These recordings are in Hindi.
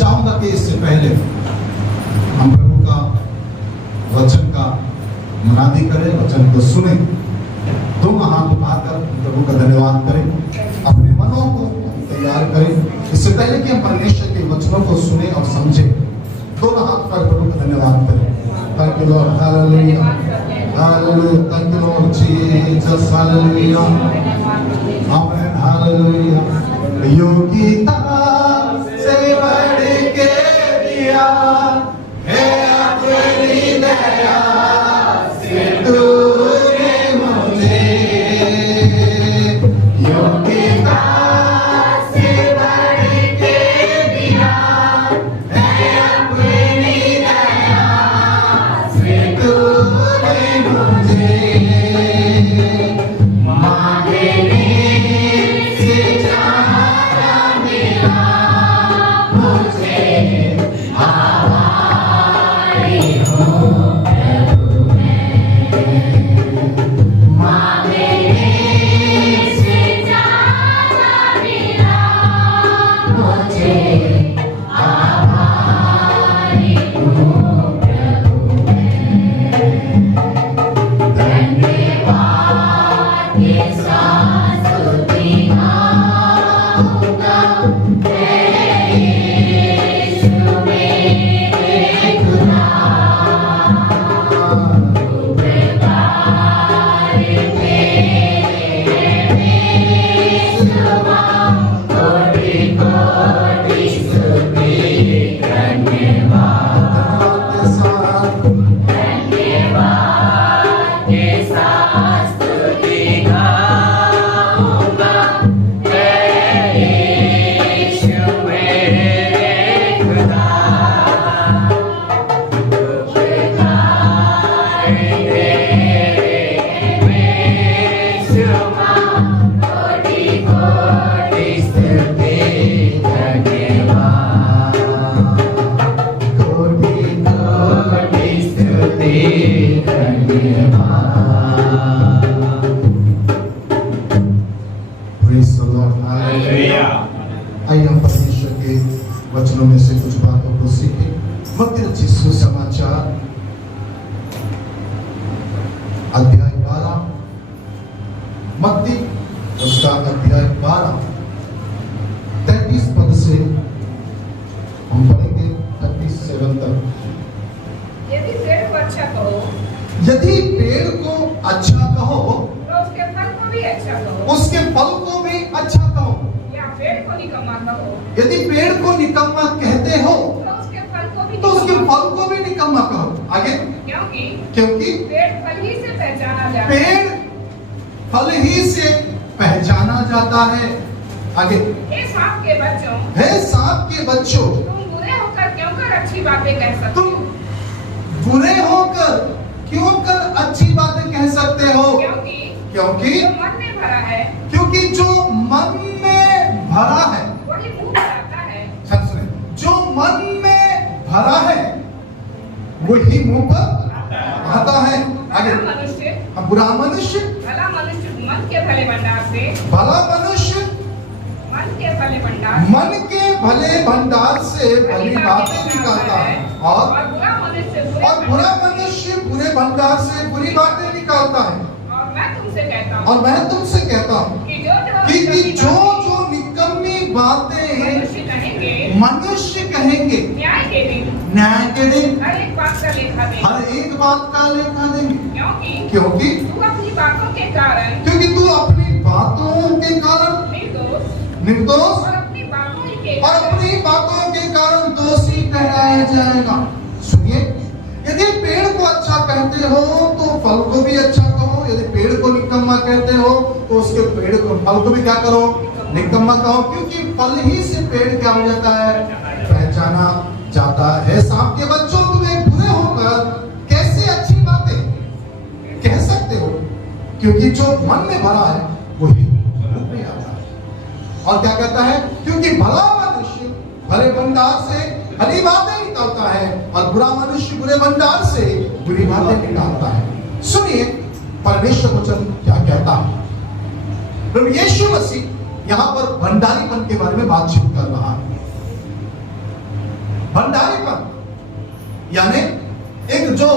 चाहूंगा कि इससे पहले हम प्रभु का वचन का मुनादी करें, वचन को सुने, दोनों हाथ उठाकर प्रभु का धन्यवाद करें, अपने मनों को तैयार करें। इससे पहले कि हम परमेश्वर के वचनों को सुने और समझे, दोनों हाथ पर प्रभु का धन्यवाद करें। Thank you Lord, hallelujah, hallelujah, thank you Lord Jesus, hallelujah, amen, hallelujah. Yogita से बढ़ के दिया है अपनी दया से तूने मुझे, योगिता से बढ़ के दिया है अपनी दया से तूने मुझे, मांगने से ज्यादा मिला मुझे, आभारी हूँ प्रभु मैं, मांगने से ज्यादा मिला मुझे, आभारी हूँ प्रभु मैं, धन्यवाद के साथ स्तुति गाऊंगा, तेरे यीशु मेरे खुदा, उपकार तेरे बेशुमार, कोटि कोटि स्तुति, धन्यवाद के साथ स्तुति गाऊंगा, तेरे यीशु मेरे खुदा, उपकार तेरे बेशुमार, कोटि कोटि स्तुति, धन्यवाद, कोटि कोटि स्तुति, धन्यवाद। Praise the Lord, hallelujah। आइए हम परमेश्वर के वचनों में से कुछ बातों को सीखें। मत्ती रचित सुसमाचार अध्याय 12, मत्ती उसका अध्याय 12 33 पद से हम पढ़ेंगे 37 तक। यदि पेड़ को अच्छा कहो यदि पेड़ को अच्छा कहो तो उसके फल को भी अच्छा कहो, उसके फल को भी अच्छा कहो, या पेड़ को निकम्मा कहो यदि पेड़ को निकम्मा कहते हो तो उसके फल को भी तो उसके निकम्मा फल को भी निकम्मा कहो। आगे, क्योंकि क्योंकि पेड़ फल ही से पहचाना जाता है। पेड़ फल ही से पहचाना जाता है। आगे, हे सांप के बच्चों, हे सांप के बच्चों, तुम बुरे होकर क्यों कर अच्छी बातें कह सकते तुम हो? बुरे होकर क्यों कर अच्छी बातें कह सकते हो? क्योंकि क्योंकि जो मन में भरा है क्योंकि जो मन में भरा है, वही मुंह पर आता है। ध्यान सुने, जो मन में भरा है वही मुंह पर आता है। आगे, भला मनुष्य बुरा मनुष्य, भला मनुष्य मन के भले भंडार से भला मनुष्य मन के भले भंडार मन के भले भंडार से भली बातें निकालता है, और बुरा मनुष्य बुरा मनुष्य बुरे भंडार से बुरी बातें निकालता है। और मैं तुमसे कहता हूँ और मैं तुमसे कहता हूँ कि कि जो निकम्मी बातें मनुष्य कहेंगे न्याय के दिन हर एक बात का लेखा देंगे। क्योंकि तू अपनी बातों के कारण तू अपनी बातों के कारण निर्दोष और अपनी बातों के कारण दोषी ठहराया जाएगा। सुनिए, यदि पेड़ को अच्छा कहते हो तो फल को भी अच्छा कहो, यदि पेड़ को निकम्मा कहते हो तो उसके पेड़ को फल को भी क्या करो, निकम्मा कहो, क्योंकि फल ही से पेड़ क्या हो जाता है, पहचाना जाता है। सांप के बच्चों, तुम्हें बुरे होकर कैसे अच्छी बातें कह सकते हो? क्योंकि जो मन में भरा है वही मुंह में आता है। और क्या कहता है, क्योंकि भला मनुष्य भले भंडार से भली बातें निकालता है और बुरा मनुष्य बुरे भंडार से बुरी बातें निकालता है। सुनिए परमेश्वर वचन क्या कहता है। प्रभु यीशु मसीह यहाँ पर भंडारीपन के बारे में बातचीत कर रहा है। भंडारीपन, यानी एक जो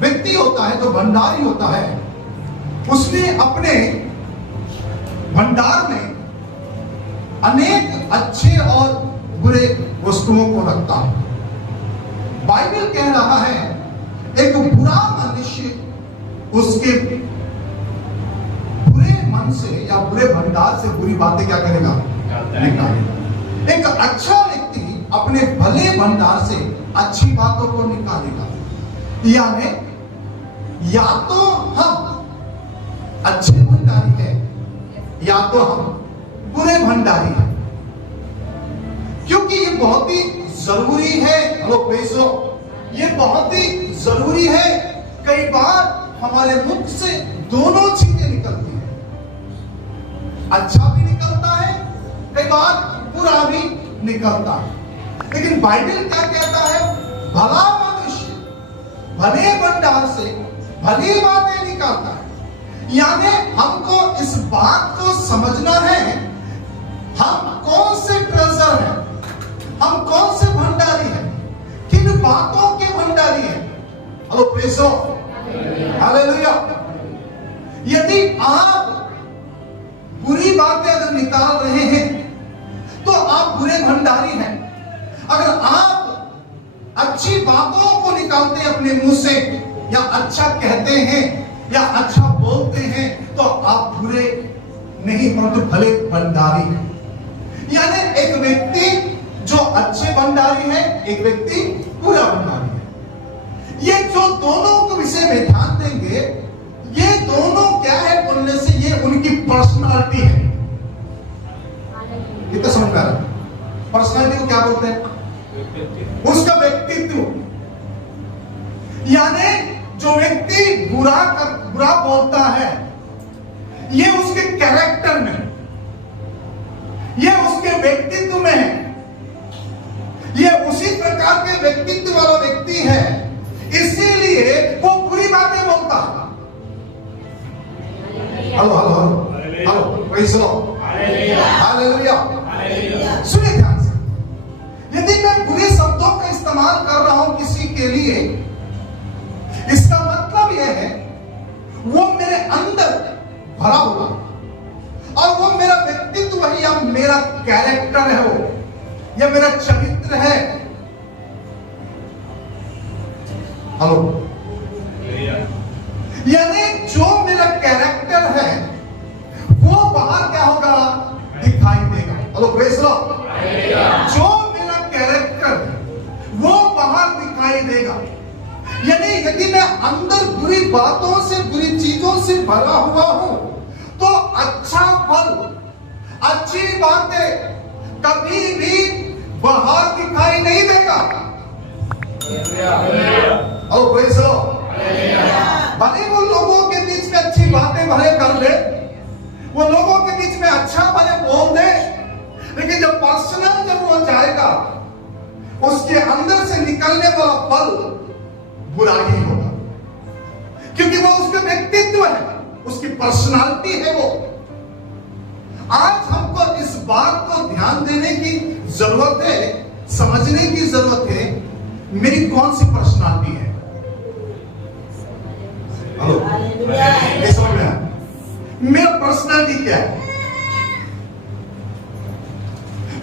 व्यक्ति होता है, जो भंडारी होता है, उसने अपने भंडार में अनेक अच्छे और बुरे वस्तुओं को रखता है। बाइबल कह रहा है एक बुरा मनुष्य उसके बुरे मन से या बुरे भंडार से बुरी बातें क्या करेगा, निकालेगा। एक अच्छा व्यक्ति अपने भले भंडार से अच्छी बातों को निकालेगा। यानी या तो हम अच्छे भंडारी हैं या तो हम बुरे भंडारी हैं, क्योंकि ये बहुत ही जरूरी है। हेलो प्रेसो, ये बहुत ही जरूरी है। कई बार हमारे मुख से दोनों चीजें निकलती हैं, अच्छा भी निकलता है, कई बार बुरा भी निकलता है। लेकिन बाइबल क्या कहता है, भला मनुष्य भले भंडार से भली बातें निकालता है। यानी हमको इस बात को समझना है, हम कौन से ट्रेजर हैं, हम कौन से भंडारी हैं, किन बातों के भंडारी हैं। Hello Presso, hallelujah. यदि आप बुरी बातें अगर निकाल रहे हैं तो आप बुरे भंडारी हैं। अगर आप अच्छी बातों को निकालते हैं अपने मुंह से, या अच्छा कहते हैं या अच्छा बोलते हैं, तो आप बुरे नहीं परंतु भले भंडारी हैं। यानी एक व्यक्ति जो अच्छे भंडारी है, एक व्यक्ति बुरा भंडारी है। ये जो दोनों को विषय में ध्यान देंगे, ये दोनों क्या है बोलने से, ये उनकी पर्सनालिटी है। कितना समझ में आ रहा है? पर्सनालिटी को क्या बोलते हैं? उसका व्यक्तित्व। यानी जो व्यक्ति बुरा बोलता है, ये उसके कैरेक्टर में, ये उसके व्यक्तित्व में है। ये उसी प्रकार के व्यक्तित्व वाला व्यक्ति है, इसीलिए वो बुरी बातें बोलता है। Hello hello hello hello, praise the Lord, hallelujah. सुनिए ध्यान से, यदि मैं बुरे शब्दों का इस्तेमाल कर रहा हूं किसी के लिए, इसका मतलब यह है वो मेरे अंदर भरा हुआ, और वो मेरा व्यक्तित्व है या मेरा कैरेक्टर है, वो या मेरा चरित्र है। हेलो, यानी जो मेरा कैरेक्टर है वो बाहर क्या होगा, दिखाई देगा। Hello praise the Lord. जो मेरा कैरेक्टर है वो बाहर दिखाई देगा। यानी यदि मैं अंदर बुरी बातों से, बुरी चीजों से भरा हुआ हूं, तो अच्छा फल, अच्छी बातें कभी भी बाहर दिखाई नहीं देगा। ओ प्रेज़ द लॉर्ड। भले वो लोगों के बीच में अच्छी बातें भले कर ले, वो लोगों के बीच में अच्छा भले बोल दे, लेकिन जब पर्सनल जब वो जाएगा, उसके अंदर से निकलने वाला फल बुरा ही होगा, क्योंकि वो उसका व्यक्तित्व है, उसकी पर्सनालिटी है वो। आज हमको इस बात को ध्यान देने की जरूरत है, समझने की जरूरत है, मेरी कौन सी पर्सनालिटी है। हेलो, ये समझ में आया? मेरा पर्सनालिटी क्या है,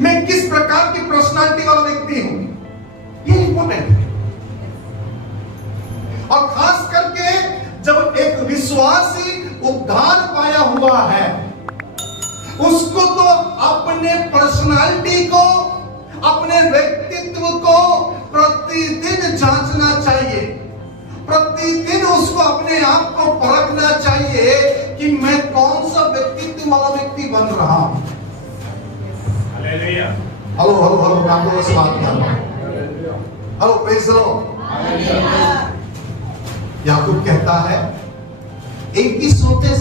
मैं किस प्रकार की पर्सनालिटी वाला व्यक्ति हूं, ये इंपॉर्टेंट है। और खास करके जब एक विश्वासी उद्धार पाया हुआ है, उसको तो अपने पर्सनालिटी को, अपने व्यक्तित्व को प्रतिदिन जांचना चाहिए। प्रतिदिन उसको अपने आप को परखना चाहिए कि मैं कौन सा व्यक्तित्व वाला व्यक्ति बन रहा हूं। हेलो हेलो हेलो, मैं आपको ऐसे बात कर रहा हूं। Hello praise the lord. Yakub कहता है, एक ही सोते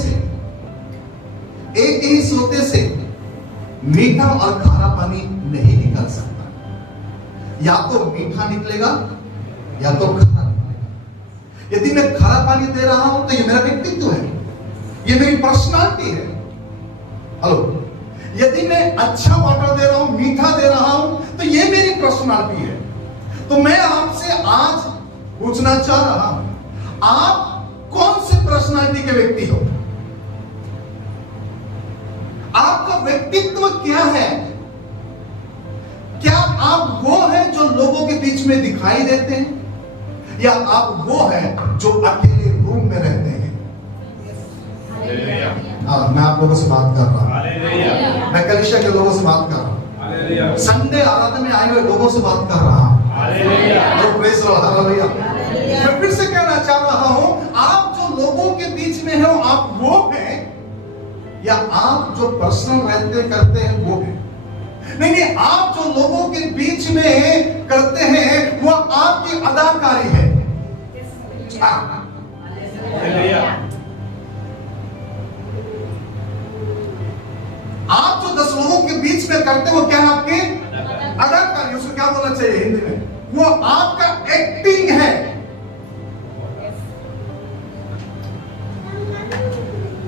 से मीठा और खारा पानी नहीं निकल सकता। या तो मीठा निकलेगा या तो खारा निकलेगा। यदि मैं खारा पानी दे रहा हूं तो ये मेरा व्यक्तित्व है, ये मेरी पर्सनालिटी है। हेलो, यदि मैं अच्छा वाटर दे रहा हूं, मीठा दे रहा हूं, तो ये मेरी पर्सनालिटी है। तो मैं आपसे आज पूछना चाह रहा हूं, आप कौन से पर्सनालिटी के व्यक्ति हो? आपका व्यक्तित्व क्या है? क्या आप वो हैं जो लोगों के बीच में दिखाई देते हैं, या आप वो हैं जो अकेले रूम में रहते हैं? मैं आप लोगों से बात कर रहा हूं, मैं कलीसिया के लोगों से बात कर रहा हूं, संडे आराधना में आए हुए लोगों से बात कर रहा हूं। मैं फिर से कहना चाह रहा हूं, आप जो लोगों के बीच में हो, आप वो हैं, या आप जो पर्सनल रहते करते हैं वो हैं? नहीं, आप जो लोगों के बीच में करते हैं वो आपकी अदाकारी है। आप जो 10 लोगों के बीच में करते हो, क्या है आपकी अदाकारी? उसको क्या बोलना चाहिए हिंदी में? वो आपका एक्टिंग है।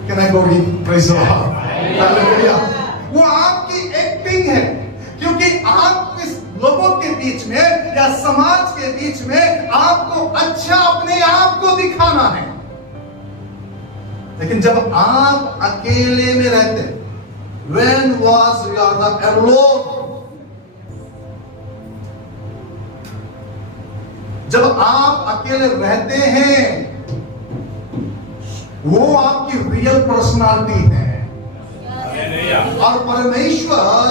Can I go in? Praise the Lord. Hallelujah. वो आपकी एक्टिंग है, क्योंकि आप इस लोगों के बीच में या समाज के बीच में आपको अच्छा अपने आप को दिखाना है। लेकिन जब आप अकेले में रहते, when was you are the alone, जब आप अकेले रहते हैं, वो आपकी रियल पर्सनालिटी है। और परमेश्वर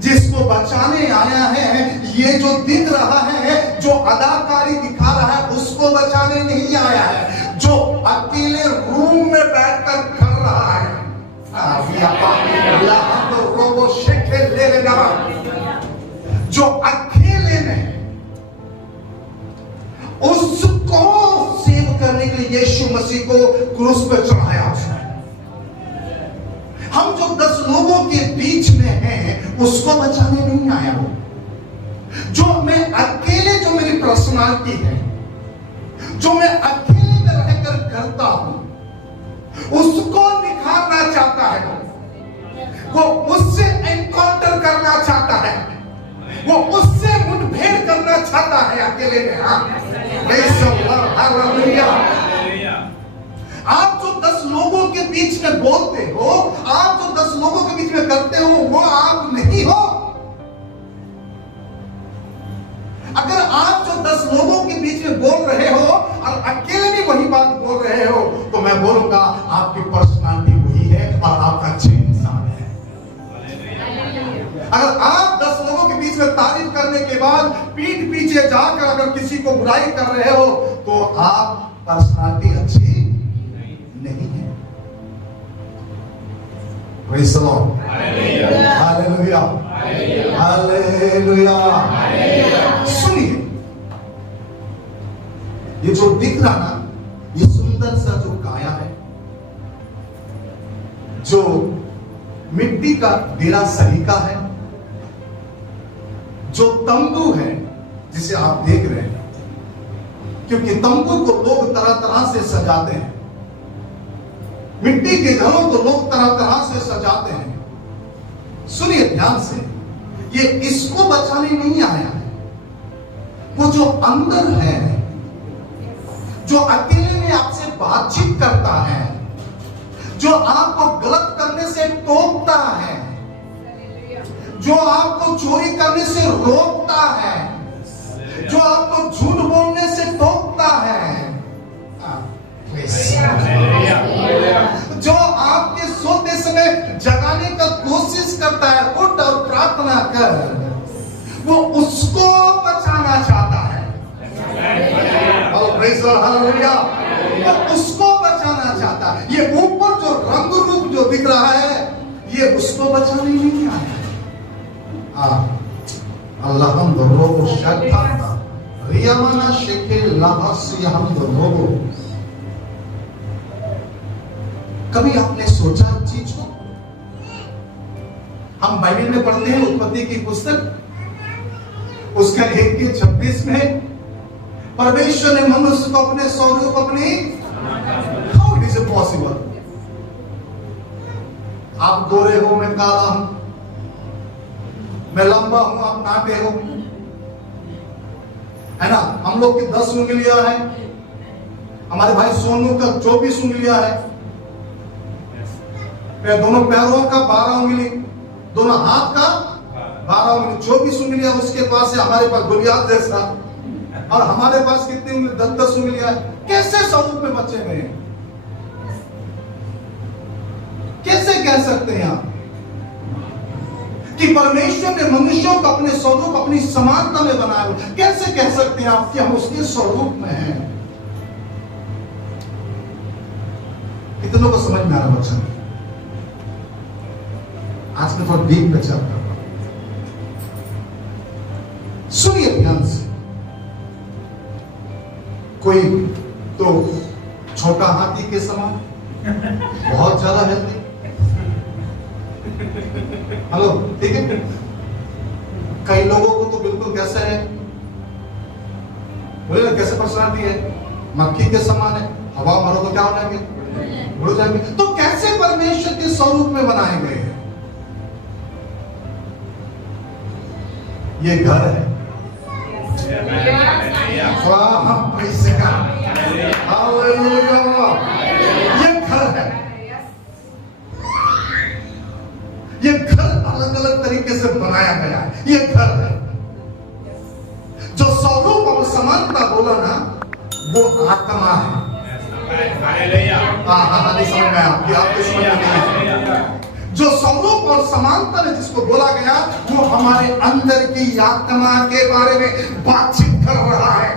जिसको बचाने आया है, ये जो दिख रहा है, जो अदाकारी दिखा रहा है, उसको बचाने नहीं आया है। जो अकेले रूम में बैठकर कर रहा है, जो अकेले में उसको सेव करने के लिए यीशु मसीह को क्रूस पर चढ़ाया उसने। हम जो 10 लोगों के बीच में हैं, उसको बचाने नहीं आया वो। जो मैं अकेले, जो मेरी पर्सनालिटी है, जो मैं अकेले में रहकर करता हूं, उसको निखारना चाहता है। वो उससे एनकाउंटर करना चाहता है, वो उससे मुठभेड़ करना चाहता है अकेले में। आप जो 10 लोगों के बीच में बोलते हो, आप जो 10 लोगों के बीच में करते हो, वो आप नहीं हो। अगर आप जो 10 लोगों के बीच में बोल रहे हो और अकेले भी वही बात बोल रहे हो, तो मैं बोलूंगा आपकी पर्सनालिटी वही है और आप अच्छे इंसान हैं। अगर आप 10 लोगों के बीच में तारीफ करने के बाद पीठ पीछे जाकर अगर किसी को बुराई कर रहे हो, तो आप पर्सनालिटी अच्छी नहीं है। Praise the Lord. Hallelujah. Hallelujah. सुनिए, ये जो दिख रहा ना, ये सुंदर सा जो काया है, जो मिट्टी का डेरा सलीका है, जो तंबू है जिसे आप देख रहे हैं, क्योंकि तंबू को लोग तरह तरह से सजाते हैं, मिट्टी के घरों को लोग तरह तरह से सजाते हैं। सुनिए ध्यान से, ये इसको बचाने नहीं आया है। वो जो अंदर है, जो अकेले में आपसे बातचीत करता है, जो आपको गलत करने से टोकता है, जो आपको चोरी करने से रोकता है, जो आपको झूठ बोलने से टोकता है, जो आपके सोते समय जगाने का कोशिश करता है, उठ और प्रार्थना कर, वो उसको बचाना चाहता है। वो उसको बचाना चाहता है। ये ऊपर जो रंग रूप जो दिख रहा है, ये उसको बचाने नहीं आया। अल्लाह रियामाना शेखे लाभासी हम लोगों। कभी आपने सोचा इस चीज को? हम बाइबल में पढ़ते हैं उत्पत्ति की पुस्तक, उसका 1:26 में परमेश्वर ने मनुष्य को अपने स्वरूप, अपनी, हाउ इट इज पॉसिबल? आप गोरे हो, मैं काला हूं, मैं लंबा हूं, आप नाटे हो, है ना। हम लोग की 10 उंगलियां हैं, हमारे भाई सोनू का 24 उंगलियां है, दोनों पैरों का 12 उंगली, दोनों हाथ का 12 उंगली, 24 उंगलियां उसके पास है, हमारे पास गुलियात जैसा, और हमारे पास कितनी उंगली? 10 उंगलियां। कैसे स्वरूप में बचे हुए हैं? कैसे कह सकते हैं आप कि परमेश्वर ने मनुष्यों को अपने स्वरूप, अपनी समानता में बनाया? कैसे कह सकते हैं आप कि हम उसके स्वरूप में हैं? कितनों को समझ में आ रहा वचन? आज मैं थोड़ा डीप में चल रहा हूं, सुनिए ध्यान से। कोई तो छोटा हाथी के समान, बहुत ज्यादा हेल्दी, हेलो, ठीक है। कई लोगों को तो बिल्कुल कैसे है, बोले ना कैसे पर्सनालिटी है, मक्खी के समान है, हवा मारो तो क्या हो जाएंगे? उड़ जाएंगे। तो कैसे परमेश्वर के स्वरूप में बनाए गए हैं? ये घर है, ये घर है। ये घर अलग अलग तरीके से बनाया गया है। ये घर है जो स्वरूप और समानता बोला ना, वो आत्मा है। हाँ, नहीं समझ में आया आपके समझ में नहीं आया। जो स्वरूप और समानता में जिसको बोला गया, वो हमारे अंदर की आत्मा के बारे में बातचीत कर रहा है।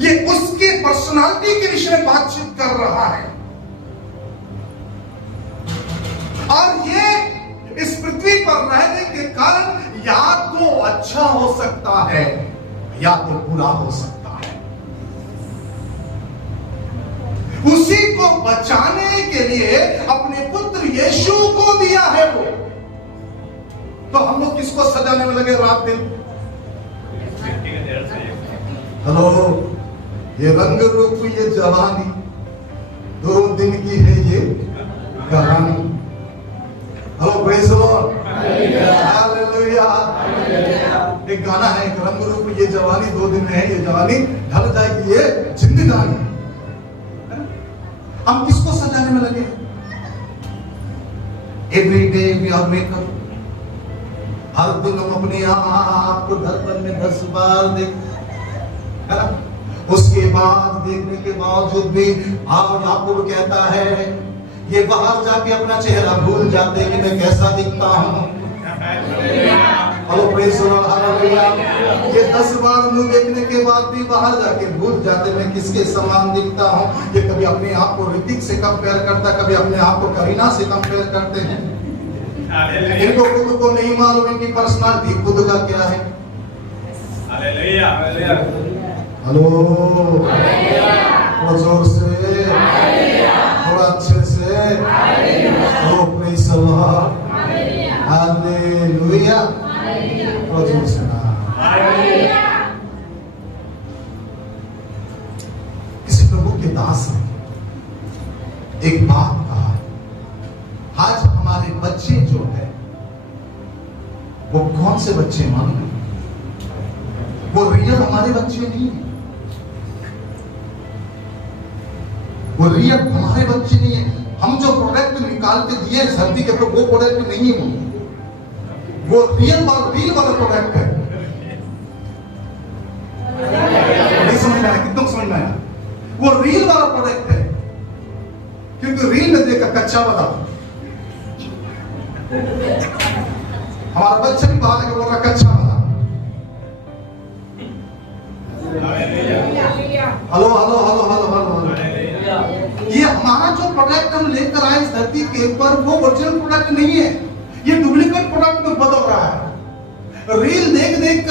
ये उसके पर्सनालिटी के विषय में बातचीत कर रहा है। और ये इस पृथ्वी पर रहने के कारण या तो अच्छा हो सकता है या तो बुरा हो सकता है। उसी को बचाने के लिए अपने पुत्र यीशु को दिया है वो। तो हम लोग किसको सजाने में लगे रात दिन? हेलो, ये रंग रूप, ये जवानी 2 दिन की है ये कहानी। Hello, praise the Lord, hallelujah. एक गाना है, एक रंग रूप ये जवानी 2 दिन में है, ये जवानी ढल जाएगी, ये जिंदगानी। हम किसको सजाने में लगे? Every day we are makeup. हर दिन हम अपने आप को दर्पण में 10 बार देख, उसके बाद देखने के बावजूद भी आप याकूब कहता है, ये बाहर जाके अपना चेहरा भूल जाते कि मैं कैसा दिखता हूं। Hello, praise the Lord, hallelujah. ये 10 बार मुंह देखने के बाद भी बाहर जाके भूल जाते मैं किसके समान दिखता हूं। ये कभी अपने आप को ऋतिक से कंपेयर करता, कभी अपने आप को करीना से कंपेयर करते हैं। इनको खुद को नहीं मालूम इनकी पर्सनालिटी खुद का क्या है। Hallelujah, hallelujah. हेलो, थोड़ा जोर से, थोड़ा अच्छे से। Hello, praise the Lord, hallelujah. थोड़ा जोर से ना। किसी प्रभु के दास ने एक बात कहा, आज हमारे बच्चे जो है वो कौन से बच्चे मालूम? वो रियल हमारे बच्चे नहीं है, वो रियल हमारे बच्चे नहीं है। हम जो प्रोडक्ट निकाल के दिए धरती के ऊपर, वो प्रोडक्ट नहीं है, वो रियल वाला प्रोडक्ट है। नहीं समझ में आया? कितना समझ में आया? वो रियल वाला प्रोडक्ट है, क्योंकि रील में देखा कच्चा बादाम, हमारा बच्चा भी बाहर के बोल रहा कच्चा बादाम। Hello, hello, hello, hello, hello. ये हमारा जो प्रोडक्ट हम लेकर आए इस धरती के ऊपर, वो ओरिजिनल प्रोडक्ट नहीं है, ये डुप्लीकेट प्रोडक्ट में बदल रहा है। रील देख देख कर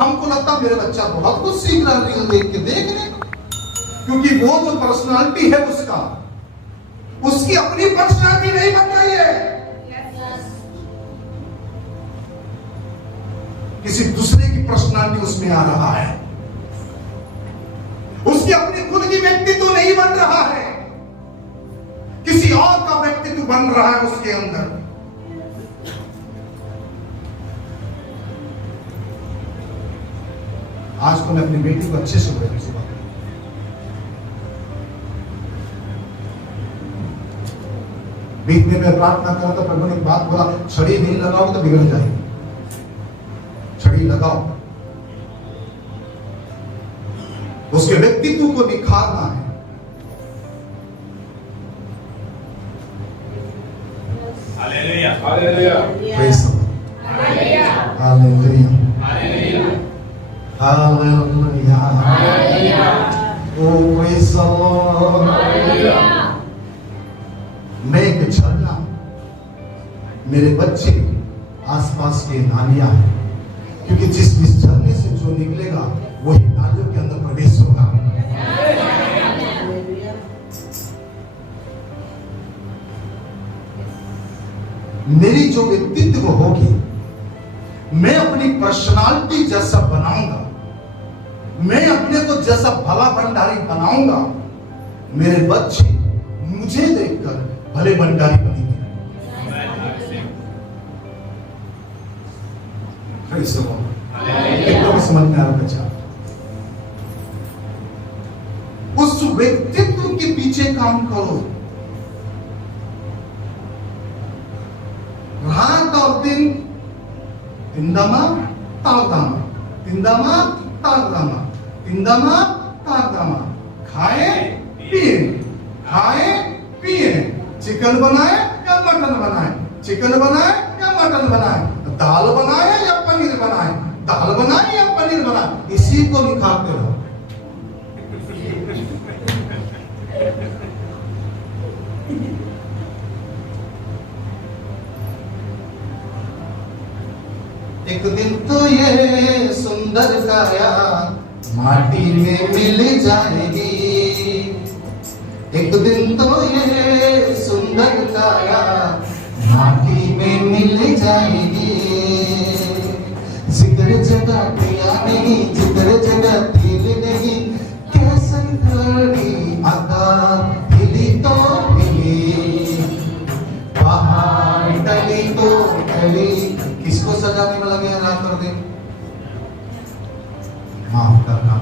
हमको लगता मेरे बच्चा बहुत कुछ सीख रहा है रील देख के, क्योंकि वो जो पर्सनालिटी है उसकी अपनी पर्सनालिटी नहीं बन रही है, किसी दूसरे की पर्सनालिटी उसमें आ रहा है। उसकी अपनी खुद की व्यक्तित्व नहीं बन रहा है, किसी और का व्यक्तित्व बन रहा है उसके अंदर। आज तो मैं अपनी बेटी को अच्छे से बोला सुबह। बीच में मैं प्रार्थना कर रहा था, प्रभु ने एक बात बोला, छड़ी नहीं लगाओ तो बिगड़ जाएगी, छड़ी लगाओ। उसके व्यक्तित्व को निखारना है। Hallelujah hallelujah Praise the Lord. Hallelujah Hallelujah. Hallelujah Hallelujah. Hallelujah Oh, praise the Lord. Hallelujah मैं एक झरना, मेरे बच्चे आसपास के नालियां हैं, क्योंकि जिस झरने से जो निकलेगा वही नालियों के अंदर प्रवेश होगा। मेरी जो व्यक्तित्व होगी, मैं अपनी पर्सनालिटी जैसा बनाऊंगा, मैं अपने को जैसा भला भंडारी बनाऊंगा, मेरे बच्चे मुझे देखकर भले भंडारी बनेंगे। Praise the Lord. कितनों को समझ में आ रहा बच्चा? उस व्यक्तित्व के पीछे काम करो। रात और दिन तिंदामा तागदामा, तिंदामा तागदामा, तिंदामा तागदामा, खाए पिए, खाए पिए, चिकन बनाए या मटन बनाए, चिकन बनाए या मटन बनाए, दाल बनाए या पनीर बनाए, दाल बनाए या पनीर बनाए, इसी को निखारते रहो। एक दिन तो ये सुंदर काया माटी में मिल जाएगी, एक दिन तो ये सुंदर काया माटी में मिल जाएगी। जिगर जगह पिया नहीं, जिगर जगह तिल नहीं, कैसे धरनी आकार हिली तो हिली, पहाड़ टली तो टली। किसको सजाने में लगे हैं रात और दिन? माफ करना।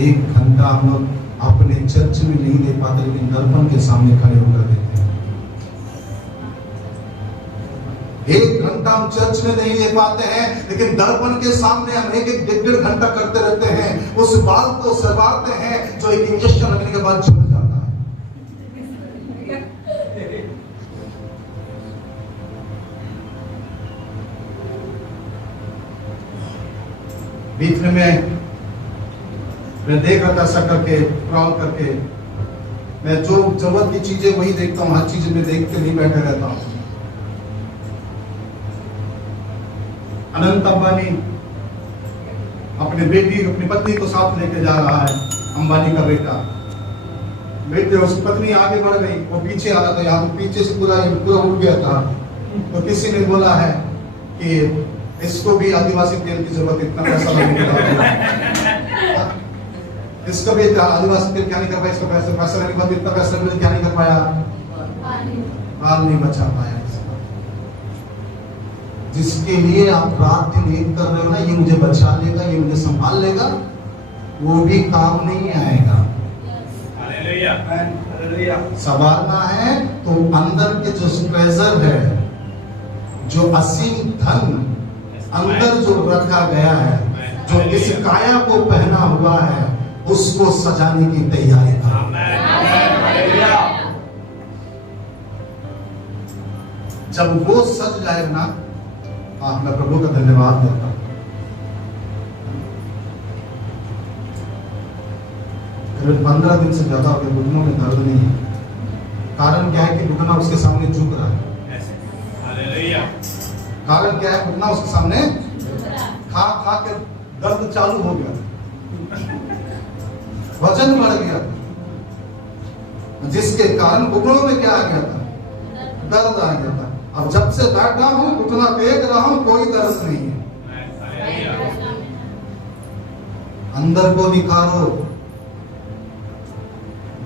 एक घंटा हम लोग अपने चर्च में नहीं दे पाते, लेकिन दर्पण के सामने खड़े होकर देते हैं। एक घंटा हम चर्च में नहीं दे पाते हैं, लेकिन दर्पण के सामने हम एक डेढ़ घंटा करते रहते हैं। उस बाल को सवारते हैं जो एक इंजेक्शन लगने के बाद झड़ जाता है। बीच में मैं देख रहा था ऐसा करके, क्रॉल करके, मैं जो जरूरत की चीजें वही देखता हूँ, हर चीज में देखते नहीं बैठे रहता हूँ। अनंत अंबानी अपने बेटी, अपनी पत्नी को साथ लेके जा रहा है, अंबानी का बेटा। बेटे उसकी पत्नी आगे बढ़ गई, वो पीछे आ रहा था, यहाँ पीछे से पूरा उठ गया था। तो किसी ने बोला है कि इसको भी आदिवासी तेल की जरूरत, इतना पैसा लगने का, इसको भी आदिवासी तेल क्या नहीं कर पाया, इसको पैसा लगने के बाद इतना पैसा क्या नहीं कर पाया, बाल नहीं बचा पाया। जिसके लिए आप रात दिन एक कर रहे हो ना, ये मुझे बचा लेगा, ये मुझे संभाल लेगा, वो भी काम नहीं आएगा। संभालना है तो अंदर के जो ट्रेजर है, जो असीम धन अंदर जो रखा गया है, जो इस काया को पहना हुआ है, उसको सजाने की तैयारी करो। जब वो सज जाएगा ना, मैं प्रभु का धन्यवाद देता हूं। करीब 15 दिन से ज्यादा हो गए, घुटनों में दर्द नहीं है। कारण क्या है कि घुटना उसके सामने झुक रहा है। कारण क्या है? घुटना उसके सामने खा खा के दर्द चालू हो गया, वजन बढ़ गया, जिसके कारण घुटनों में क्या आ गया था? दर्द आ गया था। अब जब से बैठा हूं, घुटना टेक रहा हूं, कोई दर्द नहीं है। अंदर को निखारो,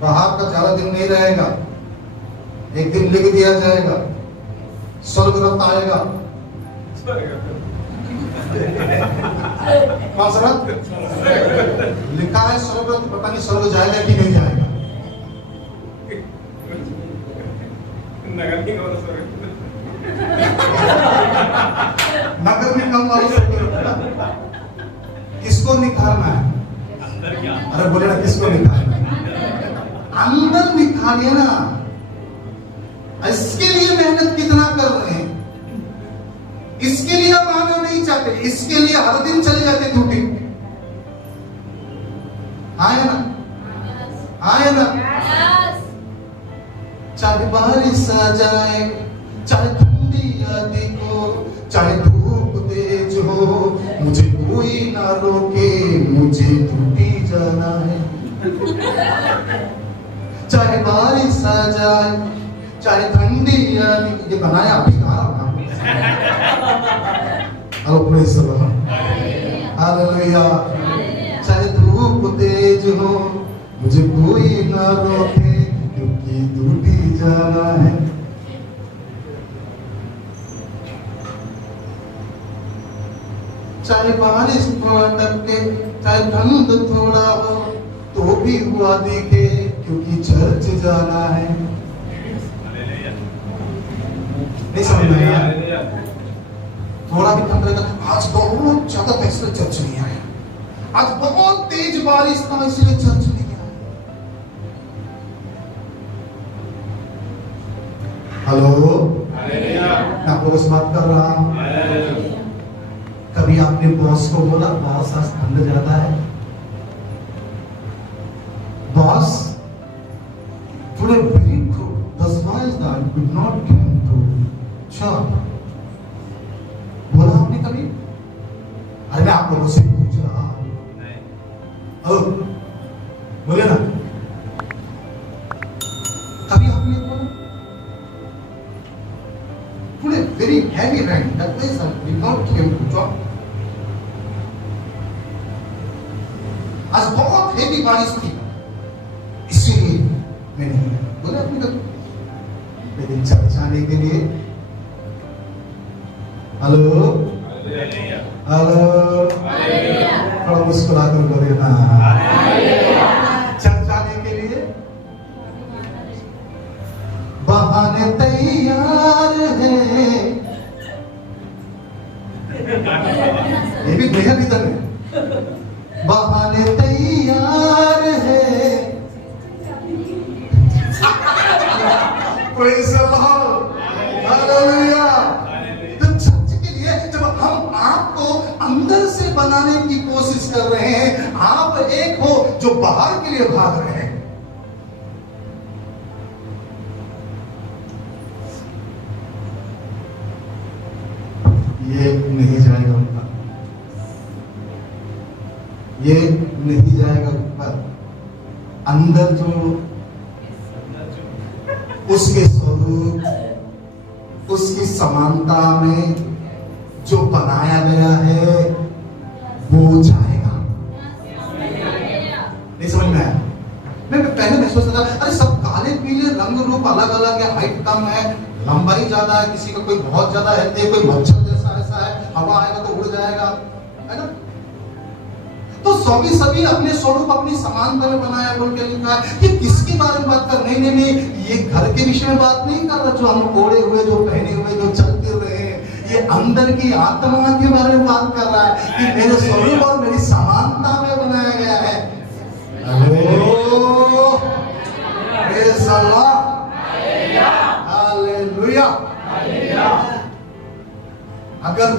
बाहर का ज्यादा दिन नहीं रहेगा। एक दिन लिख दिया जाएगा, स्वर्ग रत्न आएगा। कौन सा व्रत? लिखा है स्वर्ग व्रत, पता नहीं स्वर्ग जाएगा कि नहीं जाएगा। नगर निगम वालों से किसको निखारना है? अरे बोले ना, किसको निखारना है? अंदर निखारिए ना। इसके लिए मेहनत कितना कर रहे हैं, इसके लिए हम आना नहीं चाहते, इसके लिए हर दिन चले जाते ड्यूटी। आए ना, आए ना। चाहे बारिश आ जाए, चाहे ठंडी आदि हो, चाहे धूप तेज हो, मुझे कोई ना रोके, मुझे ड्यूटी जाना है। चाहे बारिश आ जाए, चाहे ठंडी आदि, ये बनाया अभी कहा प्रेज़ द लॉर्ड, हालेलुया। चाहे धूप तेज हो, मुझे कोई ना रोके, क्योंकि ड्यूटी जाना है। चाहे बारिश थोड़ा टपके, चाहे ठंड थोड़ा हो, तो भी हुआ दिखे, क्योंकि चर्च जाना है। नहीं समझ में आया? थोड़ा भी ठंड रहेगा, आज बहुत ज्यादा था इसलिए चर्च नहीं आया, आज बहुत तेज बारिश था इसलिए चर्च नहीं आया। हेलो, मैं आपको बस बात कर रहा हूं। कभी आपने बॉस को बोला, बॉस आज ठंड ज्यादा है? Boss today very cold, that's why I could not come to church. बोला आपने कभी? अरे मैं आप लोगों से पूछ रहा हूं, बोले ना, कभी आपने बोला? Today very heavy rain, that is I did not come to church. आज बहुत हेवी बारिश थी, इसीलिए मैं नहीं बोला अपने कभी। लेकिन चर्च आने के लिए, हेलो हेलो, थोड़ा मुस्कुरा कर बोले ना, चर्च आने के लिए बहाने तैयार हैं। ये भी बेहद भीतर है, बहाने तैयार है। Praise the Lord, hallelujah. तो चर्च के लिए जब हम आपको अंदर से बनाने की कोशिश कर रहे हैं, आप एक हो जो बाहर के लिए भाग रहे हैं। ये नहीं जाएगा ऊपर, ये नहीं जाएगा ऊपर। अंदर जो उसके स्वरूप, उसकी समानता में जो बनाया गया है, वो जाएगा। नहीं समझ में आया? मैं पहले महसूस करता था, अरे सब काले पीले रंग रूप अलग अलग है, हाइट कम है, लंबाई ज्यादा है, किसी का कोई बहुत ज्यादा है, कोई मच्छर जैसा ऐसा है, हवा आएगा तो उड़ जाएगा, है ना? तो सभी अपने स्वरूप अपनी समानता में बनाया बोल के लिखा है। कि किसके बारे में बात कर? नहीं, ये घर के विषय में बात नहीं कर रहा, जो हम ओढ़े हुए, जो पहने हुए, जो चल फिर रहे हैं। ये अंदर की आत्मा के बारे में बात कर रहा है कि मेरे स्वरूप और मेरी समानता में बनाया गया है। Praise the Lord, hallelujah. अगर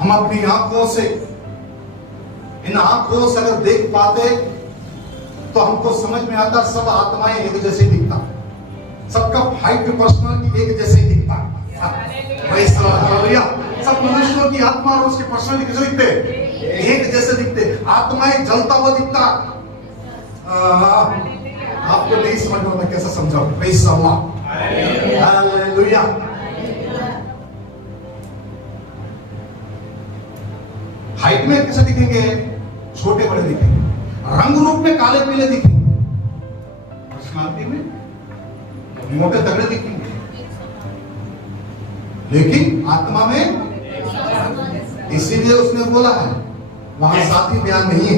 हम अपनी आंखों से, इन आंखों से अगर देख पाते तो हमको समझ में आता सब आत्माएं एक जैसे दिखता, सबका हाइट पर्सनालिटी एक जैसे ही दिखता। सब मनुष्यों की आत्मा और उसकी पर्सनालिटी कैसे दिखते? एक जैसे दिखते। आत्माएं जलता हुआ दिखता। आपको नहीं समझ में आता, कैसा समझाओ? Praise the Lord, hallelujah. Height में कैसे दिखेंगे? छोटे बड़े दिखेंगे, रंग रूप में काले पीले दिखेंगे, पर्सनालिटी में मोटे तगड़े दिखेंगे, लेकिन आत्मा में इसीलिए उसने बोला है वहां शादी ब्याह नहीं है।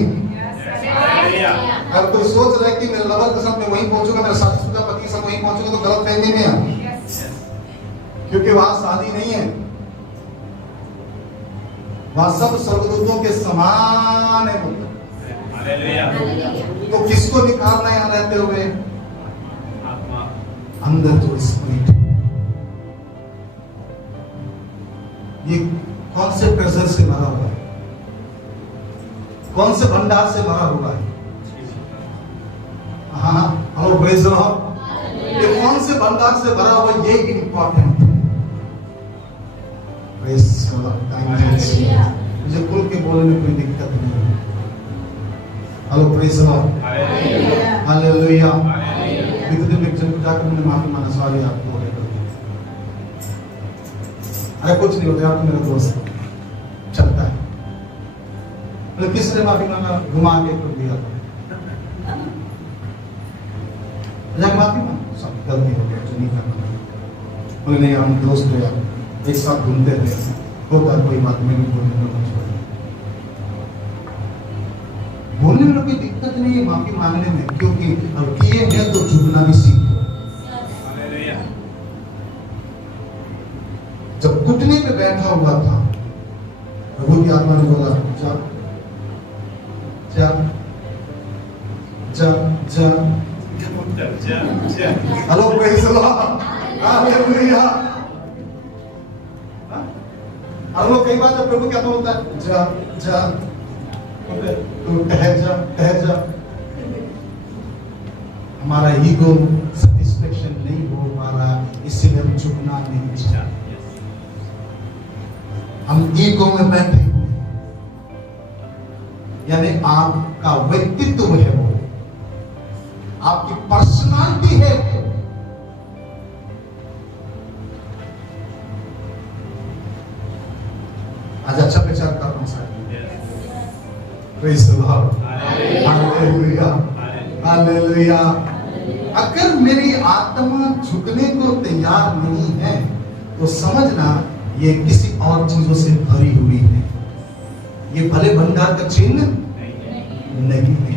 हालेलुया। अगर कोई सोच रहा है कि मेरे लवर के साथ मैं वहीं पहुंचूंगा, मेरा शादीशुदा पति के साथ वहीं पहुंचूंगा, तो गलत फहमी में है, क्योंकि वहां शादी नहीं है। वहां सब स्वर्गदूतों के समान है। हालेलुया। तो किसको निकालना यहाँ रहते हुए? आत्मा। अंदर जो स्पिरिट, ये कौन से ट्रेजर से भरा हुआ है? कौन से भंडार से भरा हुआ है? हाँ, हेलो प्रेज द लॉर्ड। ये कौन से भंडार से भरा हुआ है, ये इंपॉर्टेंट है। Praise the Lord. Thank you Jesus. मुझे खुल के बोलने में कोई दिक्कत नहीं है। Hello praise the Lord. Hallelujah. Hallelujah. Hallelujah. बीते दिन एक जन को जाकर मैंने माफी मांगा, सॉरी आपको हो गया। अरे कुछ नहीं होता, आप मेरा दोस्त चलता है। मतलब किसने माफी मांगा? घुमा के कर दिया, जाके माफी मांगा, सब गलती हो गया, जो नहीं करना। बोले नहीं, हम दोस्त हो यार, एक साथ घूमते थे, होता कोई बात, मैं नहीं बोलने में कुछ बोलने में कोई दिक्कत नहीं है, माफी मांगने में, क्योंकि अब किए हैं तो झुकना भी सीखो। हालेलुया। जब घुटने पे बैठा हुआ था, प्रभु की आत्मा ने बोला जा जा जा जा। Hello praise the Lord. Hallelujah. हम लोग कई बार जब प्रभु क्या बोलता है जा जा, तो ठहर जा। हमारा ईगो सैटिस्फैक्शन नहीं हो पा रहा, इसलिए हम झुकना नहीं चाहते। हम ईगो में बैठे हुए, यानी आपका व्यक्तित्व है वो, आपकी पर्सनालिटी है वो। आज अच्छा प्रचार करना चाहिए। Praise the Lord. Hallelujah. Hallelujah. अगर मेरी आत्मा झुकने को तैयार नहीं है, तो समझना ये किसी और चीजों से भरी हुई है। ये भले भंडार का चिन्ह नहीं है,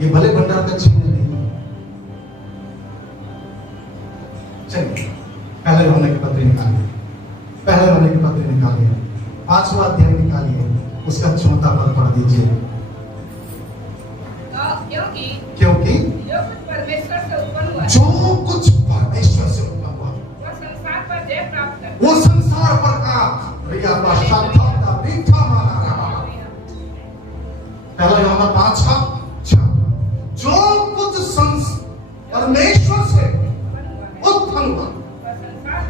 ये भले भंडार का चिन्ह नहीं है। चलिए पहले होने की पत्री निकालिए, पहले होने की पत्री निकालिए, 5वां अध्याय निकालिए, उसका 4था पद पढ़ दीजिए। क्योंकि जो कुछ परमेश्वर से उत्पन्न हुआ, जो कुछ परमेश्वर से उत्पन्न हुआ, वह संसार पर जय प्राप्त करता है। वो संसार पर का भैया का मीठा माना रहा। पहला यूहन्ना 5:6, जो कुछ परमेश्वर से उत्पन्न हुआ,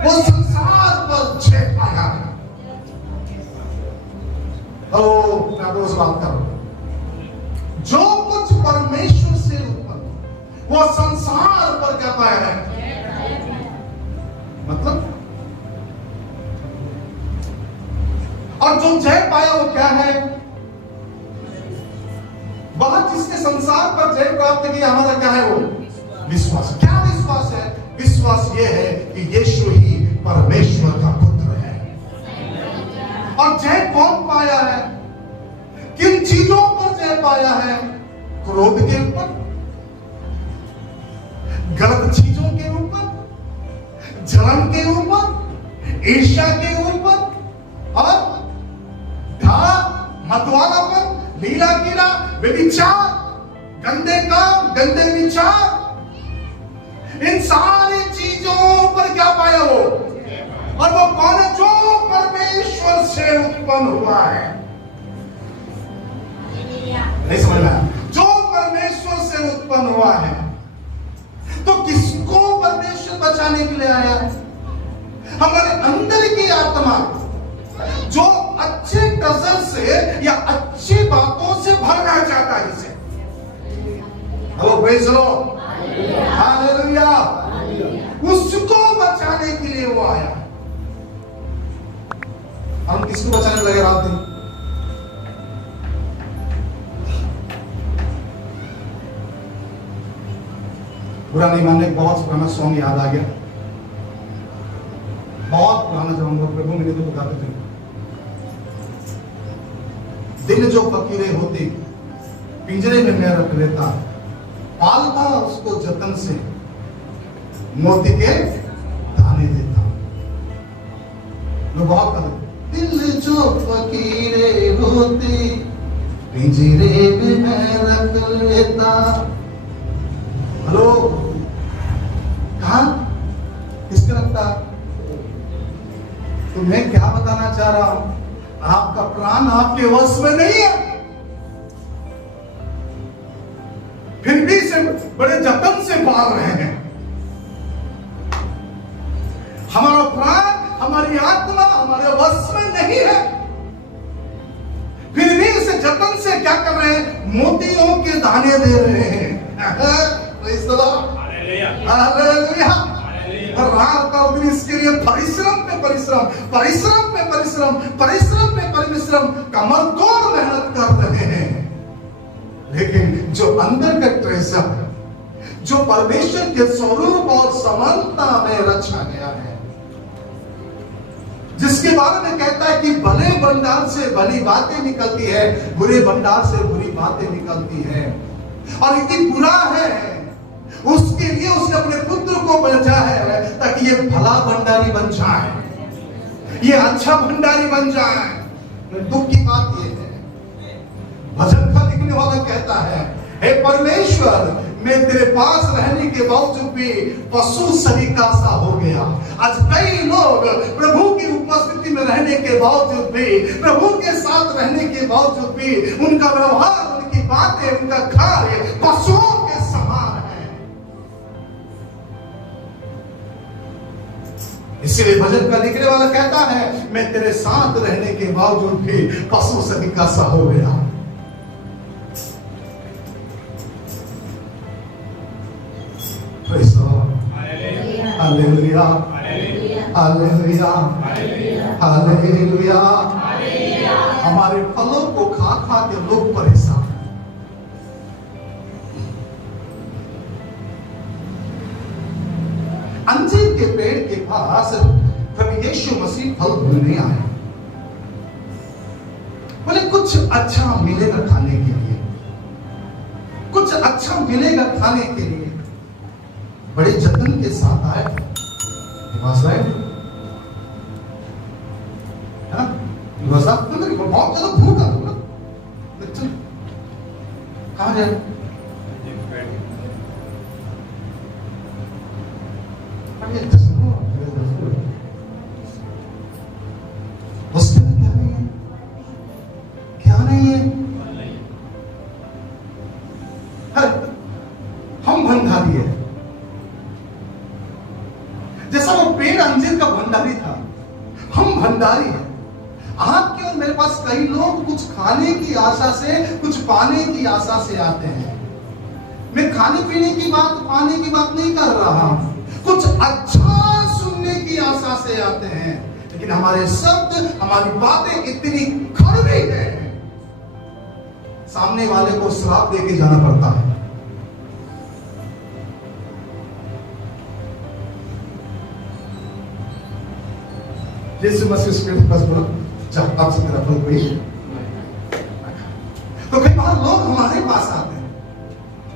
वो संसार पर जय पाया। मैं से बात करो, जो कुछ परमेश्वर से उत्पन्न वो संसार पर क्या पाया है? मतलब, और जो जय पाया वो क्या है? वह जिसने संसार पर जय प्राप्त किया, हमारा क्या है वो? विश्वास। क्या विश्वास है? विश्वास ये है कि यीशु ही परमेश्वर का पुत्र है। और जय कौन पाया है? किन चीजों पर जय पाया है? क्रोध के ऊपर, गलत चीजों के ऊपर, जलन के ऊपर, ईर्ष्या के ऊपर, और मतवालापन, लीला कीड़ा, व्यभिचार, गंदे काम, गंदे विचार, इन सारी चीजों पर क्या पाया वो? और वो कौन है? जो परमेश्वर से उत्पन्न हुआ है। नहीं समझ में आया? जो परमेश्वर से उत्पन्न हुआ है। तो किसको परमेश्वर बचाने के लिए आया है? हमारे अंदर की आत्मा जो अच्छे ट्रेजर से या अच्छी बातों से भरना चाहता है, जिसे hello praise the Lord, hallelujah, उसको बचाने के लिए वो आया। हम किसको बचाने लगे रात दिन? बुरा नहीं मानने, बहुत पुराना सॉन्ग याद आ गया, बहुत पुराना, जब हम लोग प्रभु मिले तो गाते थे। दिन जो फकीरे होते पिंजरे में मैं रख लेता, पालता उसको जतन से, मोती के दाने देता। लोग बहुत कर दिल जो फकीरे होते पिंजरे में मैं रख लेता। हेलो, कहा किसके रखता? तो मैं क्या बताना चाह रहा हूं, आपका प्राण आपके वश में नहीं है, फिर भी इसे बड़े जतन से पाल रहे हैं। हमारा प्राण, हमारी आत्मा हमारे वश में नहीं है, फिर भी इसे जतन से क्या कर रहे हैं? मोतियों के दाने दे रहे हैं। Praise the Lord, hallelujah. रात का दिन इसके लिए परिश्रम पे परिश्रम, परिश्रम पे परिश्रम, परिश्रम पे परिश्रम, कमर तोड़ मेहनत कर रहे हैं। लेकिन जो अंदर का ट्रेजर, जो परमेश्वर के स्वरूप और समानता में रचा गया है, जिसके बारे में कहता है कि भले भंडार से भली बातें निकलती है, बुरे भंडार से बुरी बातें निकलती है, और इतनी बुरा है उसके लिए उसने अपने पुत्र को भेजा है ताकि ये भला भंडारी बन जाए, ये अच्छा भंडारी बन जाए। दुख की बात ये है, भजन का लिखने वाला कहता है, हे परमेश्वर, मैं तेरे पास रहने के बावजूद भी पशु सरीखा सा हो गया। आज कई लोग प्रभु की उपस्थिति में रहने के बावजूद भी, प्रभु के साथ रहने के बावजूद भी, उनका व्यवहार, उनकी बातें, उनका कार्य पशुओं के समान है। इसीलिए भजन का लिखने वाला कहता है, मैं तेरे साथ रहने के बावजूद भी पशु सरीखा सा हो गया। Hallelujah, hallelujah, hallelujah. हमारे फलों को खा खा के लोग परेशान हैं। अंजीर के पेड़ के पास प्रभु यीशु मसीह फल ढूंढने आए, बोले कुछ अच्छा मिलेगा खाने के लिए, कुछ अच्छा मिलेगा खाने के लिए। बड़े जतन के साथ आए, बहुत ज्यादा भूख आ रहा, कहां जाए? उसके में क्या नहीं है, क्या नहीं है? हम भंडारी है, जैसा वो पेड़ अंजीर का भंडारी था, हम भंडारी हैं। आपके और मेरे पास कई लोग कुछ खाने की आशा से, कुछ पाने की आशा से आते हैं। मैं खाने पीने की बात, पाने की बात नहीं कर रहा हूं, कुछ अच्छा सुनने की आशा से आते हैं। लेकिन हमारे शब्द, हमारी बातें इतनी कड़वी है, सामने वाले को श्राप देके जाना पड़ता है। यीशु मसीह के पास बोला, जब आपसे तेरा फल कोई है। तो कई बार लोग हमारे पास आते हैं,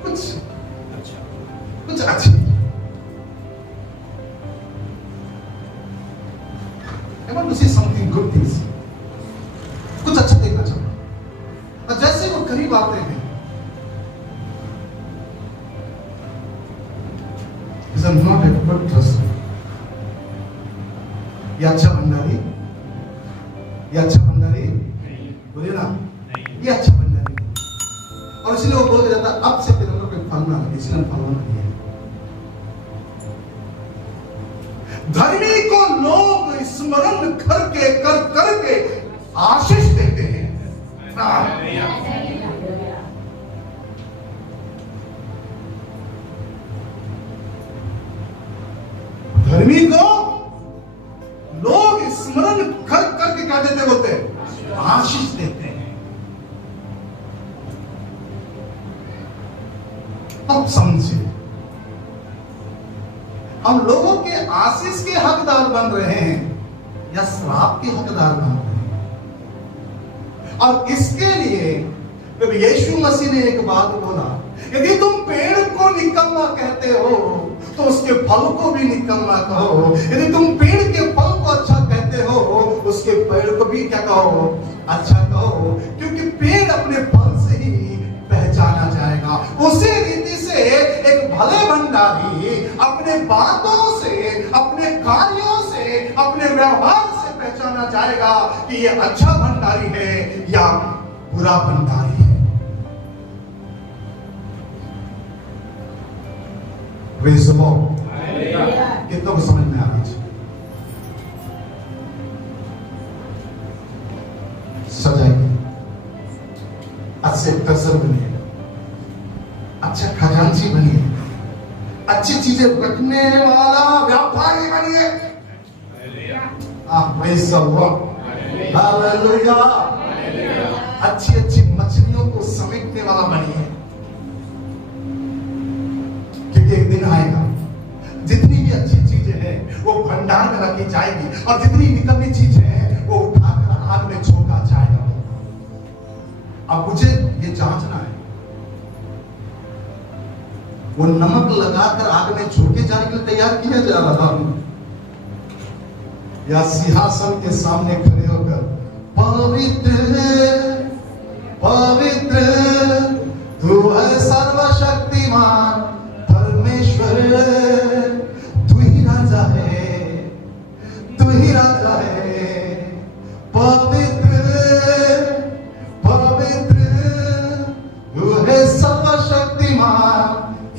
कुछ अच्छे, I want to see something good things, कुछ अच्छा देखना चाहता हूं। और जैसे वो करीब आते हैं, is not a good trust, ये अच्छा भंडारी, ये अच्छा भंडारी बोलिए ना, ये अच्छा भंडारी। और इसलिए वो बोल जाता, अब से तेरे अंदर कोई फल ना लगे, इसलिए फल ना लगे। धर्मी को लोग स्मरण करके करके आशीष देते हैं। धर्मी को लोग स्मरण करके क्या देते होते हैं? आशीष देते हैं। अब समझिए, हम लोगों के आशीष के हकदार बन रहे हैं या श्राप के हकदार बन रहे हैं? और इसके लिए प्रभु यीशु मसीह ने एक बात बोला, यदि तुम पेड़ को निकम्मा कहते हो तो उसके फल को भी निकम्मा कहो। यदि तुम पेड़ के फल को अच्छा कहते हो उसके पेड़ को भी क्या कहो, अच्छा कहो, क्योंकि पेड़ अपने फल से ही पहचाना जाएगा। उसी रीति से एक भले भंडारी अपने बातों से, अपने कार्यों से, अपने व्यवहार से पहचाना जाएगा कि ये अच्छा भंडारी है या बुरा भंडारी है। कितनों को समझ में आ रही है? सजाइए, अच्छे कसर बनिए, अच्छा खजांची बनिए, अच्छी चीजें रखने वाला व्यापारी बनिए। हालेलुया। अच्छी अच्छी मछलियों को समेटने वाला बनिए, क्योंकि एक दिन आएगा जितनी भी अच्छी चीजें हैं वो भंडार में रखी जाएगी और जितनी निकम्मी चीजें हैं वो उठाकर आग में झोंका जाएगा। अब मुझे ये जांचना है, वो नमक लगाकर आग में झोंके जाने के लिए तैयार किया जा रहा हूं या सिंहासन के सामने खड़े होकर पवित्र पवित्र तू है सर्वशक्तिमान परमेश्वर, तू ही राजा है, तू ही राजा है, पवित्र पवित्र तू है सर्वशक्तिमान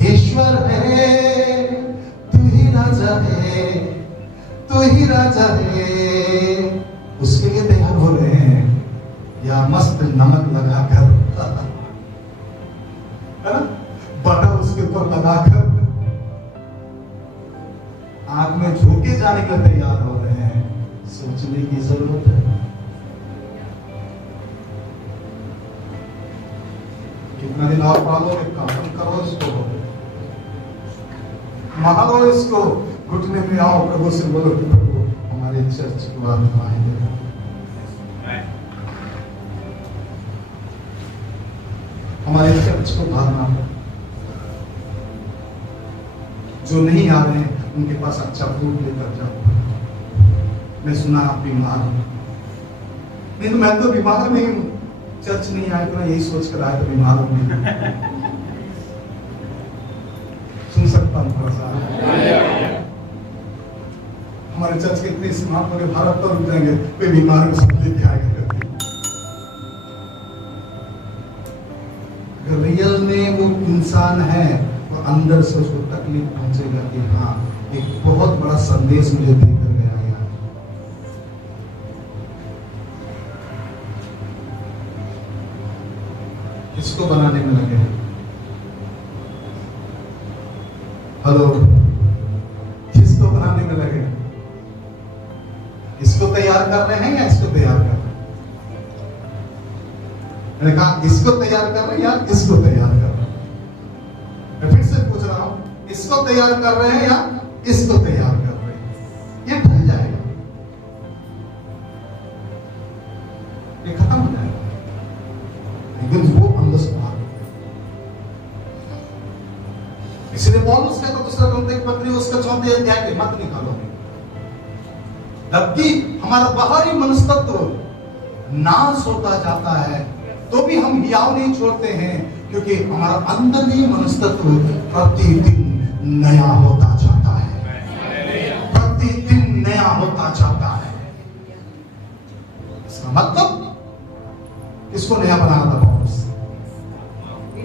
ईश्वर है, तू ही राजा है, तू ही राजा है। उसके लिए तैयार हो रहे हैं या मस्त नमक लगाकर है ना, बटर उसके ऊपर लगाकर आग में झोंके जाने के लिए तैयार हो रहे हैं। सोचने की जरूरत है। कितना दिन और पालोगे, काम करो इसको, मारो इसको, घुटने में आओ, प्रभु से बोलो कि प्रभु हमारे चर्च को आप आएंगे। हमारे चर्च को भरना, जो नहीं आ रहे हैं उनके पास अच्छा फ्रूट लेकर जाओ। मैं सुना आप बीमार हो, नहीं तो मैं तो बीमार नहीं हूं, चर्च नहीं आए तो मैं यही सोच कर आया तो बीमार हूं नहीं। सुन सकता हूं थोड़ा सा? हमारे चर्च के इतने स्मार्ट लोग भारत पर रुक जाएंगे, कोई बीमार को सब लेके आएगा। रियल में वो इंसान है और अंदर से उसको तकलीफ पहुंचेगा कि हाँ एक बहुत बड़ा संदेश मुझे देकर गया यार। इसको बनाने में लगे, हेलो, किसको बनाने में लगे? इसको तैयार कर रहे हैं या इसको तैयार कर रहे हैं? मैंने कहा इसको तैयार कर रहे हैं या इसको तैयार कर रहे हैं? मैं फिर से पूछ रहा हूं, इसको तैयार कर रहे हैं या इसको तैयार कर रहे हैं? ये ढल जाएगा, ये खत्म हो जाएगा, लेकिन वो अंदर से बाहर। इसलिए पौलुस कहता दूसरा ग्रंथ की पत्री उसका 4 अध्याय के मत निकालोगे, जबकि हमारा बाहरी मनस्तत्व नाश होता जाता है तो भी हम हियाव नहीं छोड़ते हैं, क्योंकि हमारा अंदर मनस्तत्व प्रतिदिन नया होता जाता है, प्रतिदिन नया होता जाता है। इसका मतलब इसको नया बनाना था पौलुस,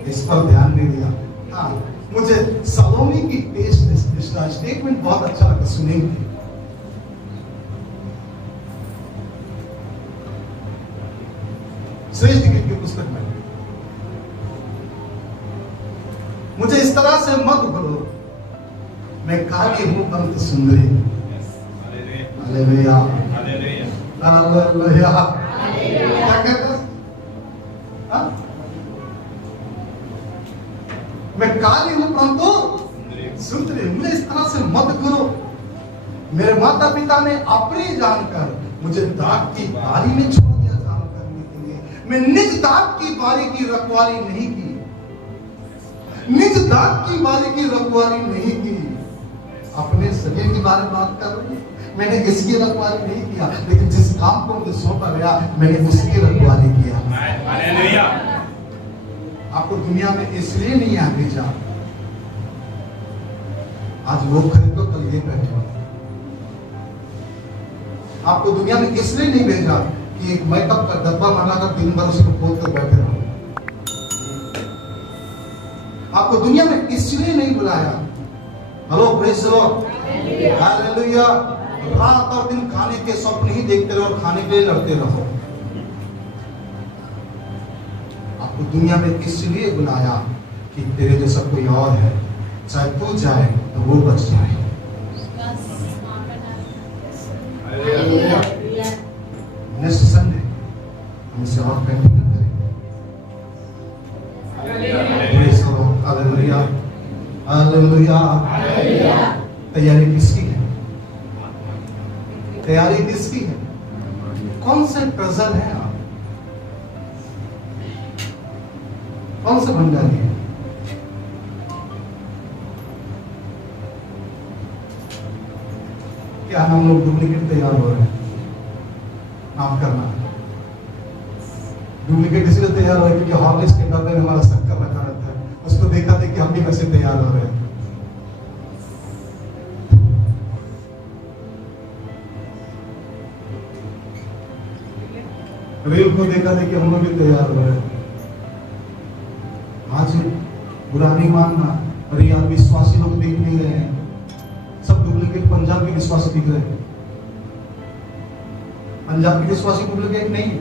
इस पर ध्यान नहीं दिया। हाँ, मुझे सलोमी की टेस्ट स्टेटमेंट बहुत अच्छा लगा, सुनेंगे। श्रेष्ठ गीत की पुस्तक में मुझे इस तरह से मत बोलो, मैं काली हूं परंतु सुंदरी। Hallelujah, hallelujah. क्या कहता? मैं काली हूं परंतु सुंदरी। मुझे इस तरह से मत करो। मेरे माता पिता ने अपनी जानकर मुझे दाग की बारी में छोड़ दिया काम करने के लिए, मैं निज दात की बारी की रखवाली नहीं की, निज दात की बारी की रखवाली नहीं की। अपने शरीर के बारे में बात कर रही है, मैंने इसकी रखवाली नहीं किया, लेकिन जिस काम को मुझे सौंपा गया मैंने उसकी रखवाली किया। हालेलुया। आपको दुनिया में इसलिए नहीं आ भेजा, आज वो खरीदो कल ये पहनो। आपको दुनिया में इसलिए नहीं भेजा कि एक मेकअप का डब्बा मंगाकर दिन भर उसको खोद कर बैठे रहो। आपको दुनिया में इसलिए नहीं बुलाया, hello praise the Lord, hallelujah, रात और दिन खाने के स्वप्न ही देखते रहो और खाने के लिए लड़ते रहो। आपको दुनिया में इसलिए बुलाया कि तेरे जैसा कोई और है, चाहे तू जाए तो वो बच जाए। नेक्स्ट संडे हम इसे और कंटिन्यू करेंगे। Hallelujah, hallelujah. तैयारी किसकी है? तैयारी किसकी है? कौन से ट्रेजर है आप? कौन से भंडारी है? क्या हम लोग डुप्लीकेट तैयार हो रहे हैं? माफ करना, डुप्लीकेट इसलिए तैयार हो रहे हैं क्योंकि हॉर्लिक्स के डब्बे में हमारा शक्कर रखा रहता है, उसको देखा देख के हम भी वैसे तैयार हो रहे हैं। रेल को देखा देख के हम लोग भी तैयार हो रहे हैं। आज बुरा नहीं मानना, अरे यार विश्वासी लोग दिख नहीं रहे हैं, सब डुप्लीकेट पंजाब के विश्वासी दिख रहे हैं। पंजाब के विश्वासी डुप्लीकेट नहीं है,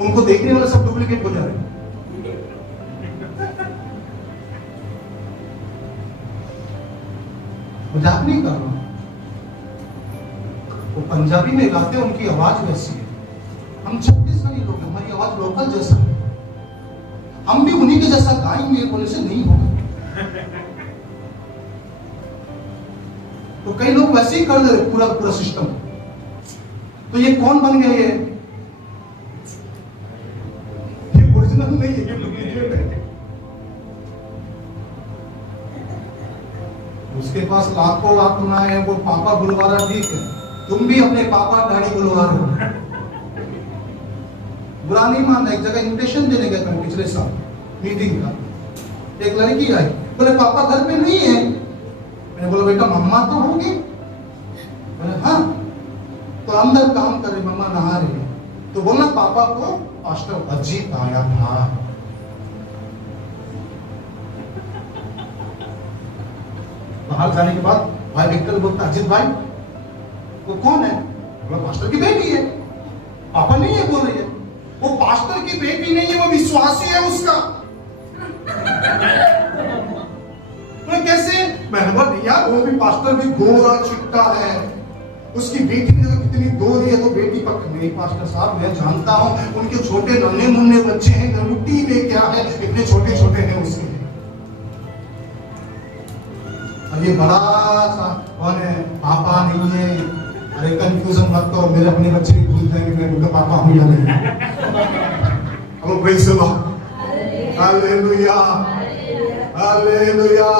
उनको देखने वाले सब डुप्लीकेट हो जा रहे हैं। मजाक नहीं कर रहा, वो पंजाबी में गाते हैं, उनकी आवाज वैसी है। हम छत्तीसगढ़ी लोग हैं, हमारी आवाज लोकल जैसा है, हम भी उन्हीं के जैसा गाएंगे बोले से नहीं होगा। तो कई लोग वैसे ही कर दे रहे पूरा पूरा सिस्टम। तो ये कौन बन गए? ये ओरिजिनल नहीं है, ये डुप्लीकेट है। उसके पास लाखों आत्मा है, वो पापा बुलवा रहा, ठीक है, तुम भी अपने पापा डैडी बुलवा रहे हो। बुरा नहीं मानना। एक जगह इन्विटेशन देने गए थे पिछले साल मीटिंग का, एक लड़की आई, बोले पापा घर पे नहीं है। मैंने बोला बेटा मम्मा तो होगी। बोले हाँ, तो अंदर काम कर रही, मम्मा नहा रही है। तो बोलना पापा को पास्टर अजीत आया था। बाहर जाने के बाद भाई विक्टर बोलता अजीत भाई वो कौन है? बोला पास्टर की बेटी है। पापा नहीं है बोल रही है, वो पास्टर की बेटी नहीं है, वो विश्वासी है उसका। तो कैसे? मैंने बोला यार वो भी पास्टर भी गोरा चिट्टा है, उसकी बेटी ने तो कितनी गोरी है, तो बेटी पक नहीं। पास्टर साहब मैं जानता हूं, उनके छोटे नन्हे मुन्ने बच्चे हैं, गलुटी में क्या है, इतने छोटे छोटे हैं उसके। और ये बड़ा सा कौन है? पापा नहीं है। अरे कंफ्यूजन मत करो, मेरे अपने बच्चे भी भूल जाएंगे मैं उनका पापा हूं या नहीं। Hello praise the Lord, hallelujah, hallelujah.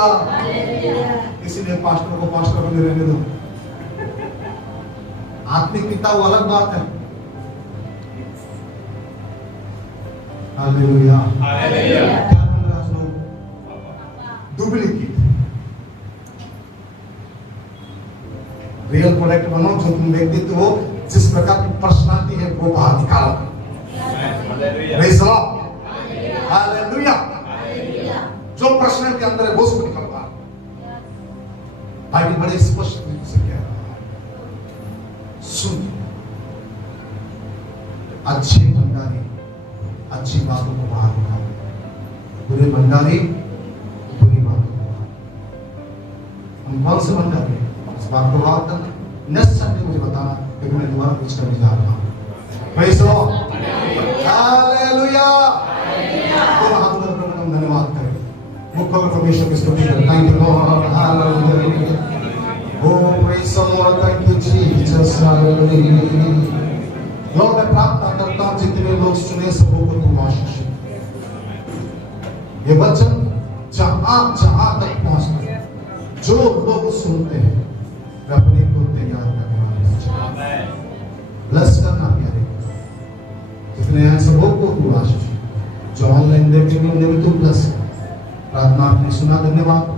इसीलिए पास्टर को पास्टर बने रहने दो। आत्मिक पिता वो अलग बात है। Hallelujah, hallelujah. क्या बन रहा है लोग? डुप्लीकेट। रियल प्रोडक्ट बनो, जो तुम व्यक्तित्व हो, जिस प्रकार की पर्सनालिटी है वो बाहर निकालो। Praise the Lord, hallelujah. जो पर्सनालिटी अंदर है वो उसको निकाल बाहर। बाइबल बड़े स्पष्ट तरीके से कह रहा है, सुन, अच्छे भंडारी अच्छी बातों को बाहर निकाले, बुरे भंडारी बुरी बातों को बाहर। हम कौन से भंडारी हैं? इस बात को बात करना, नेक्स्ट संडे मुझे बताना, क्योंकि मैं दोबारा कुछ करने जा रहा हूँ। Praise the Lord, hallelujah. तो हाथ में प्रभु धन्यवाद करें, मुख्य परमेश्वर की स्तुति करें। Thank you Lord, hallelujah. Oh, praise the Lord, thank you Jesus, hallelujah. Lord मैं प्रार्थना करता हूं जितने लोग सुने सबों को तू आशीष दे। ये वचन जहां तक पहुंचते हैं, जो लोग सुनते हैं वे अपने को तैयार करने वाले हैं। ब्लेस करना प्यारे, जितने हैं सबों को तू आशीष दे। जो ऑनलाइन देखेंगे उन्हें भी तू ब्लेस कर। प्रार्थना आपने सुना, धन्यवाद।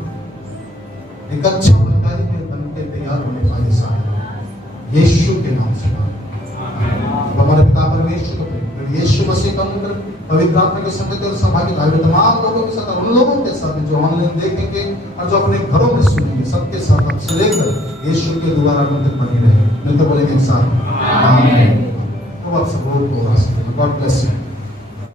एक अच्छा भंडारी में बन के तैयार होने वाले सारे यीशु के नाम से हमारे पिता परमेश्वर को प्रेम, यीशु मसीह का अनुग्रह, पवित्र आत्मा के संगति और सहभागी भाई तमाम लोगों के साथ और उन लोगों के साथ जो ऑनलाइन देखेंगे और जो अपने घरों में सुनेंगे, सबके साथ अब से लेकर यीशु के द्वारा तक बनी रहे। मिलकर बोलेंगे एक साथ आमीन। तो आप सबों को गॉड ब्लेस यू।